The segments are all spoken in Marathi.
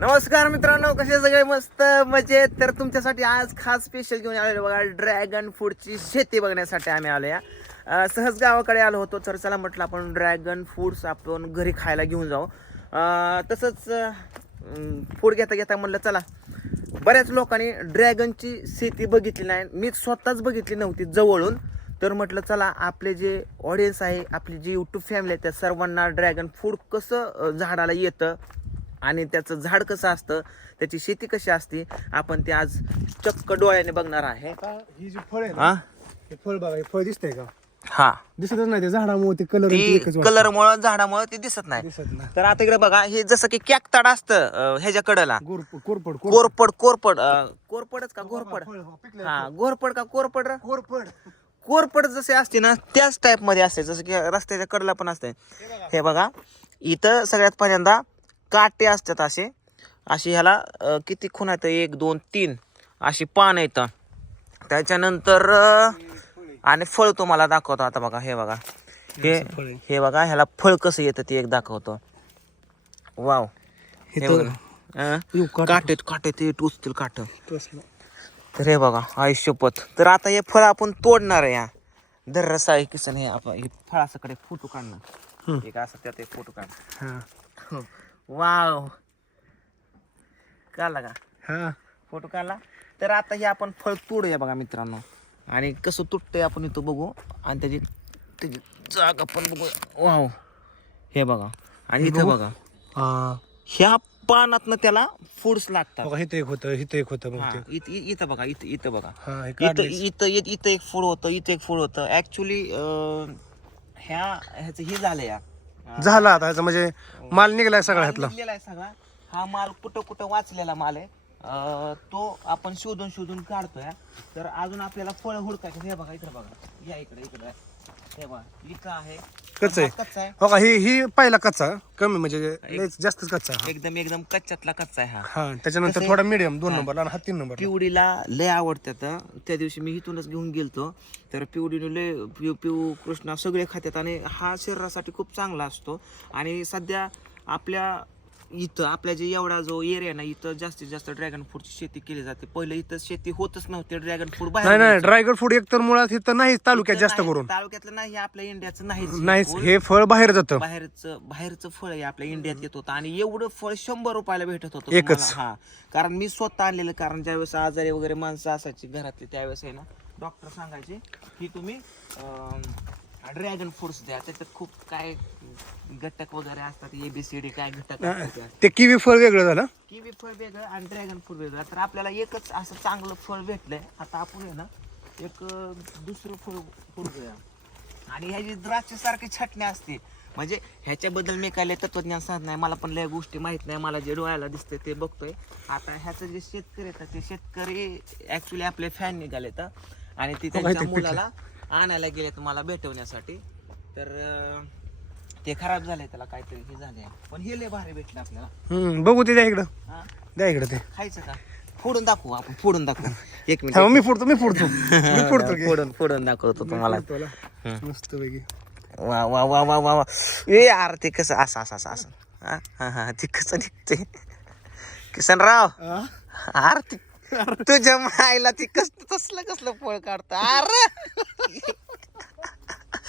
नमस्कार मित्रांनो कसे सगळे? मस्त मजेत. तर तुमच्यासाठी आज खास स्पेशल घेऊन आलेलो बघा ड्रॅगन फ्रूटची शेती बघण्यासाठी आम्ही आलो या. सहज गावाकडे आलो होतो तर चला म्हटलं आपण ड्रॅगन फ्रूट्स आपण घरी खायला घेऊन जाऊ. तसंच फूड घेता घेता म्हटलं चला बऱ्याच लोकांनी ड्रॅगनची शेती बघितली नाही. मी स्वतःच बघितली नव्हती जवळून. तर म्हटलं चला आपले जे ऑडियन्स आहे आपली जी यूट्यूब फॅमिली आहे त्या सर्वांना ड्रॅगन फूड कसं झाडाला येतं आणि त्याचं झाड कसं असतं त्याची शेती कशी असते आपण ते आज चक्क डोळ्याने बघणार आहे. आता ही जी फळ आहे ना हा? हे फळ बघा हे फळ दिसतंय का? हा. दिसतच नाही ते झाडामुळे ते कलर ती कलर मुळे झाडामुळे ते दिसत नाही. दिसत नाही. तर आता इकडे बघा हे जसं की कॅकताड असतं अं, ह्याच्या कडला कोरपड कोरपड. कोरपड अं, कोरपडच का घोरपड फळ, हो, हा घोरपड का कोरपड रे? कोरपड. कोरपड जसे असते ना त्याच टाईपमध्ये असते जसं की रस्त्याच्या कडला पण असते. हे बघा इथं सगळ्यात पहिल्यांदा काटे असतात असे. अशी ह्याला किती खूण आहेत? एक दोन तीन अशी पान येतं त्याच्यानंतर आणि फळ तुम्हाला दाखवतो आता बघा. हे बघा. हे असं. हे बघा ह्याला फळ कसं येतं ते एक दाखवतो. वाव. हे काट. काटे ते टोचतील काट. तर हे बघा आयुष्यपत. तर आता हे फळ आपण तोडणार आहे या. दर रसाळी किसन हे आपण हे फळासकडे फोटो काढणार. एक असं त्यात एक फोटो काढ हा. वाव. काढला का? हा. फोटो काढला. तर आता हे आपण फळ तोडूया बघा मित्रांनो. आणि कसं तुटतंय आपण इथं बघू. आणि त्याची त्याची जागा पण बघूया. वाव. हे बघा. आणि इथं बघा. हा. ह्या पानातनं त्याला फूड्स लागतात. बघा इथं एक होतं इथं एक होतं हा, इथं इ- इथं बघा इथं इथं बघा. हा हे इथं काढलंय. इथं इथं इथं एक फूड होतं इथं एक फूड होतं. ऍक्च्युली ह्या ह्याचं हे झालं या झालं आता ह्याचं म्हणजे माल निघलाय सगळा ह्यातला. निघलेला आहे सगळा. हा माल कुठं कुठं वाचलेला माल आहे. अं, तो आपण शोधून शोधून काढतोय. तर अजून आपल्याला फळ हुडकायचं हे बघा इकडे बघा. या इकडे इकडे. हे बघा इथं आहे. कच्च आहे. हा कच्चा आहे बघा ही ही पहिला कच्चा कमी म्हणजे लयच जास्तच कच्चा हा. एकदम एकदम कच्च्यातला कच्चा आहे हा हा त्याच्यानंतर? थोडा मिडियम दोन हा. नंबर आणि हा तीन नंबर पिवडीला लय आवडतात हं. त्या दिवशी मी इथूनच घेऊन गेलतो तर पिवडीने लय पिऊ पिऊ कृष्णा सगळे खात्यात आणि हा शरीरासाठी खूप चांगला असतो आणि सध्या आपल्या इथं आपल्या जे एवढा जो एरिया ना इथं जास्तीत जास्त ड्रॅगन फ्रूटची शेती केली जाते. पहिले इथं शेती होतच नव्हती ड्रॅगन फ्रूट नाही नाही बाहेर ड्रायगन फ्रूट एक तर मुळात इथं नाही तालुक्यात इथं जास्त नाही, करून. तालुक्यातलं नाही आपल्या इंडियाचं नाहीच हे नाहीच फळ. हे फळ बाहेर जातं बाहेरचं बाहेरचं फळ आहे आपल्या इंडियात येत होतं. आणि एवढं फळ शंभर रुपयाला भेटत होतं एकच. तुम्हाला. हा. कारण मी स्वतः आणलेलं कारण ज्यावेळेस आजारी वगैरे माणसं असायची घरातली त्यावेळेस आहे ना डॉक्टर सांगायचे की तुम्ही ड्रॅगन फ्रूट्स द्या. त्याच्यात खूप काय घटक वगैरे असतात एबीसीडी काय घटक असतात. ते किवी फळ वेगळं झालं? किवी फळ वेगळं आणि ड्रॅगन फ्रूट वेगळं. तर आपल्याला एकच असं चांगलं फळ भेटलंय. आता आपण आहे ना एक अं, दुसरं फळ फुडूया आणि ह्याची द्राक्ष सारखी छटणी असते म्हणजे ह्याच्याबद्दल मी काय लय तत्वज्ञान सांगत नाही. मला पण लय गोष्टी माहीत नाही. मला जे डोळ्याला दिसते ते बघतोय. आता ह्याचं जे शेतकरी येतात ते शेतकरी ऍक्च्युली आपले फॅन निघाले तर आणि ते हो, त्यांच्या मुलाला आणायला गेलेत मला भेटवण्यासाठी. तर अं, ते खराब झाले त्याला काहीतरी हे झाले पण हे लय भारी भेटलं आपल्याला. हम्म बघू ते द्या इकडं. हा? द्या इकडं ते. खायचं का? फोडून दाखवू आपण फोडून दाखवू. एक मिनिट. मी फोडतो मी फोडतो. मी फोडतो की. फोडून फोडून दाखवतो तुम्हाला. फोडतो ना. मस्त पैकी वा वा वा वा वा वा. ए यार ते कसं असं असं असं असं. हा हा हा ते कसं निघते किसनराव. हा? ती तुझ्या मायला ती कस तसलं कसलं फळ काढतं? अरे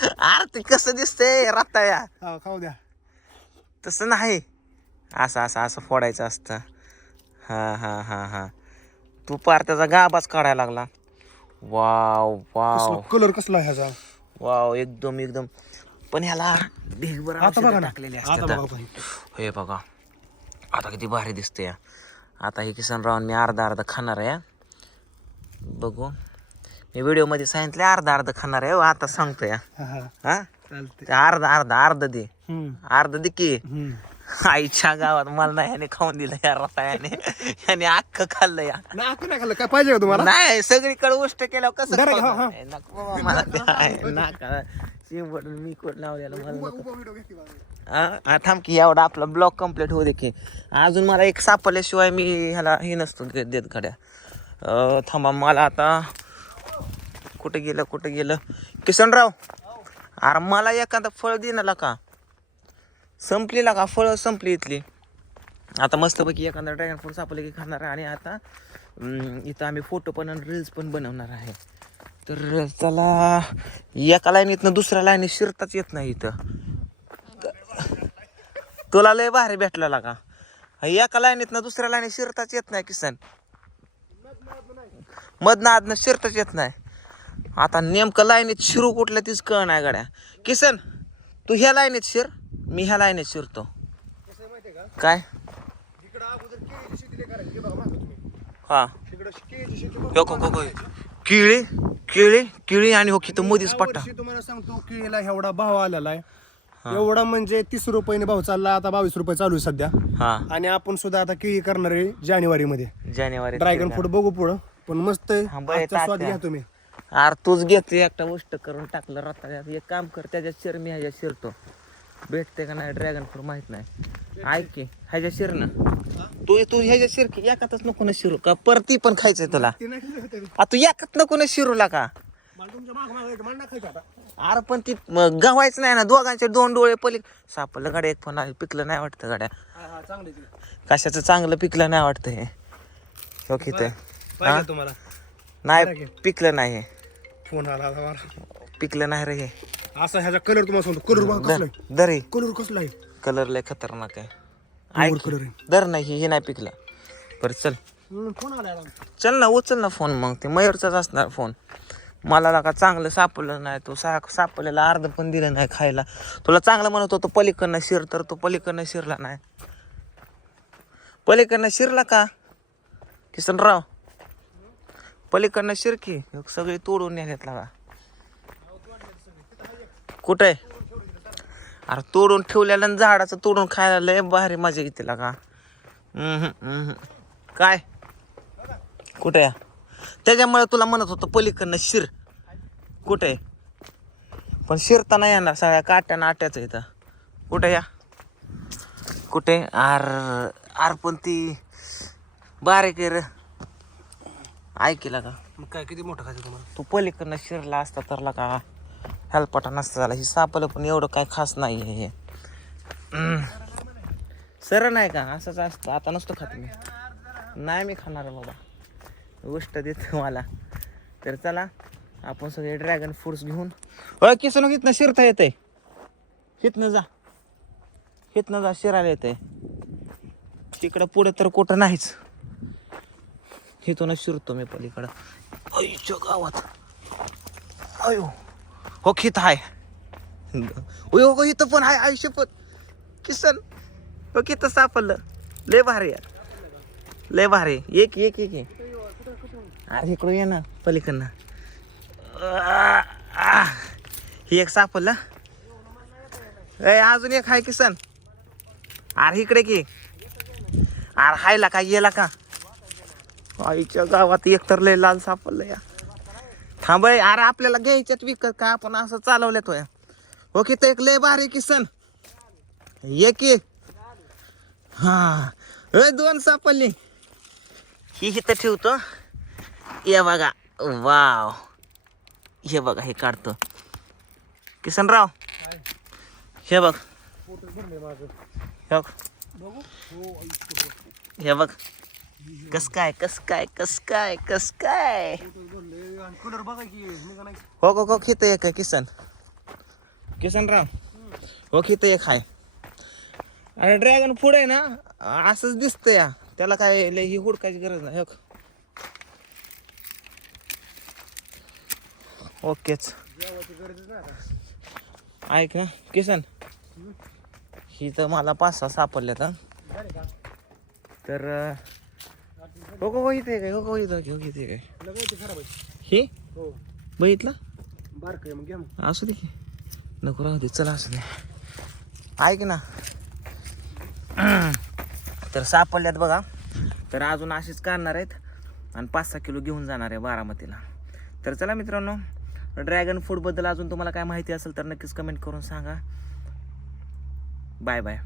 अरे ते कसं दिसतंय रताया हा, खाऊ द्या. तसं नाही. असं असं असं फोडायचं असतं. हा हा हा हा. तू पार त्याचा गाबाच काढायला लागला. Wow wow. कलर कसला आहे ह्याचा? वाव एकदम एकदम. पण ह्याला ढेगभर आता बघा ना. टाकलेली आता असतात. बघा. हे बघा. आता किती भारी दिसते या आता हे किसन मी अर्धा अर्धा खाणार आहे. हा. बघू. मी व्हिडिओमध्ये सांगितले अर्धा अर्धा खाणार आहे हो, आता सांगतो या हा. चालते ते अर्धा अर्धा अर्ध दे. अर्ध दे की. आईच्या गावात मला नाही याने खाऊन दिलं या रसायाने याने अख्खं खाल्लं या. नाही खाल्लं. काय पाहिजे का तुम्हाला? नाही सगळीकडे गोष्ट केल्यावर कसं खाऊ? हा, हा. नको बाबा, मला. नका शिंबड मी कोट लावलेलं मला नको. व्हिडिओ घेतली. हा, हा, थांब की एवढा आपला ब्लॉग कंप्लीट होऊ दे की. अजून मला एक सापडल्याशिवाय मी ह्याला हे नसतो दे- देत गड्या अं, थांबा मला आता कुठे गेलं कुठे गेलं? किसनराव अरे मला एखादा फळ देणार का संपलीला का? फळं संपली इथली. आता मस्तपैकी एखादा ड्रॅगन फ्रूट सापडले की खाणार आणि आता इथं आम्ही फोटो पण आणि रील्स पण बनवणार आहे. तर चला एका लाईनीतनं दुसऱ्या लाईनीत शिरताच येत नाही इथं. तुला लय भारी भेटला का एका लाईनीतनं दुसऱ्या लाईनीत शिरताच येत नाही किसन. मधनं आदनं शिरताच येत नाही. आता नेमकं लाईनीत शिरू कुठलं तीच कळ नाही गाड्या. किसन तू ह्या लाईनीत शिर मी ह्या लाईनीत शिरतो. काय? हे. हा हो हो. किळी किळी किळी आणि हो की मधीच पट्टा. तुम्हाला सांगतो केळीला एवढा भाव आलेला आहे. एवढा म्हणजे तीस रुपयाने भाव चालला आता बावीस रुपये चालू आहे सध्या. हा. आणि आपण सुद्धा आता केळी करणार आहे जानेवारी मध्ये जानेवारी ड्रॅगन फ्रूट बघू पुढं. पण मस्त आहे. हा, बरं, आजचा स्वाद तात्या. घ्या तुम्ही. अरे तूच घेतो एकटा गोष्ट करून टाकलं रत्ता एक काम कर त्याच्यात शिर मी ह्याच्यात शिरतो. भेटते का नाही ड्रॅगन फ्रूट माहीत नाही. ऐक की ह्याच्या शिरणं तू तू ह्याच्या शिर की एकातच नको ना शिरू का? परती पण खायचंय तुला. ते नाही खाल्लं होतं. आ तू एकात नको ना शिरूला का? मला तुमच्या मागं मागं यायचं, मला नाही खायचं आता अरे पण ती मग गव्हायचं नाही ना दोघांचे दोन डोळे पली सापडलं गाड्या एक पण आहे पिकलं नाही वाटतं गाड्या. हा हा चांगलं आहे ते. कशाचं चांगलं पिकलं नाही वाटतं हे. हो की ते. पाहिजे तुम्हाला? नाही पिकलं नाही. हे फोन आला आता मला. पिकलं नाही रे हे. असा ह्याचा कलर तुम्हाला सांगतो. कलर बघा कसला आहे. दर कलर कसला आहे? कलर लय खतरनाक आहे. ऐक आहे. दर नाही हे नाही पिकलं. बरं चल. फोन आला याला. चल ना उचल ना फोन मग. ते मयूरचाच असणार फोन. मला का चांगलं सापडलं नाही तो सा सापडलेला अर्ध पण दिलं नाही खायला. तुला चांगलं म्हणत होतो पलीकडनं शिर तर तो पलीकडनं शिरला नाही. पलीकडनं शिरला का? किसनराव. पलीकडनं शिरकी सगळी तोडून नेल्यात का कुठे? अरे तोडून ठेवलेलं आणि झाडाचं तोडून खायला लय भारी मजा येते लागा. काय? कुठे? त्याच्यामुळे तुला म्हणत होतं पलीकडनं शिर. कुठे? आहे? पण शिरता नाही येणार सगळ्या काट्यानं आट्याचं इथं. कुठे या? कुठे? आर आर पण ती बारीक आहे र. ऐकला का मग काय किती मोठं खायचं तुम्हाला? तू पलीकडनं शिरला असता तर का हेल्पटा नसता झाला. ही सापलं पण एवढं काय खास नाही आहे हे. सर नाही का? असंच असतं. आता नसतो खात मी. नाही मी खाणार बाबा. गोष्ट देतो मला तर चला आपण सगळे ड्रॅगन फ्रूट्स घेऊन. अ किसन इथनं शिरता येते हिथनं जा. हिथनं जा शिरायला येते तिकडं पुढे तर कुठं नाहीच. हिथूनच शिरतो मी पलीकडं. आईच्या गावात. अयो हो खित आहे हो हो इथं पण आहे आयुष्य पण. किसन हो किथं सापडलं. लय भारी यार लय भारी एक एक एक अरे इकडून ये ना पलीकडनं. ही एक सापडलं. ए अजून एक आहे किसन. अरे इकडे की. अरे हायला का येला का? आईच्या गावात एकतर लय लाल सापडलं या. थांब अरे आपल्याला घ्यायच्यात विकत का? आपण असं चालवल्यात होय. हो की एक लय भारी किसन ये की. हा. ए दोन सापडली. ही इथं ठेवतो. ये बघा. वाव. हे बघा हे काढतो. किसनराव. हे बघ. हे बघ. हे बघ. कस काय कस काय कस काय कस काय? फोटो भरले कलर बघा की हो हो हो खित एक आहे किसन. किसनराव हो खित एक आहे आणि ड्रॅगन फूड आहे ना? असंच दिसतंय. या त्याला काय लय ही हुडकायची गरज नाही हो ओकेच. जेवायची ऐक ना किसन. ही तर मला पाच सहा सापडल्यात हा. का तर हो हो हो इथे काय? हो इथं हो इथे काय. हे? हो. बघितलं बारक आहे मग घ्या मग. असू दे की. नको राहू दे चला असू दे. ऐक ना? तर सापडल्यात बघा. तर अजून असेच काढणार आहेत. आणि पाच सहा किलो घेऊन जाणार आहे बारामतीला. तर चला मित्रांनो ड्रॅगन फ्रूटबद्दल अजून तुम्हाला काय माहिती असेल तर नक्कीच कमेंट करून सांगा. Bye bye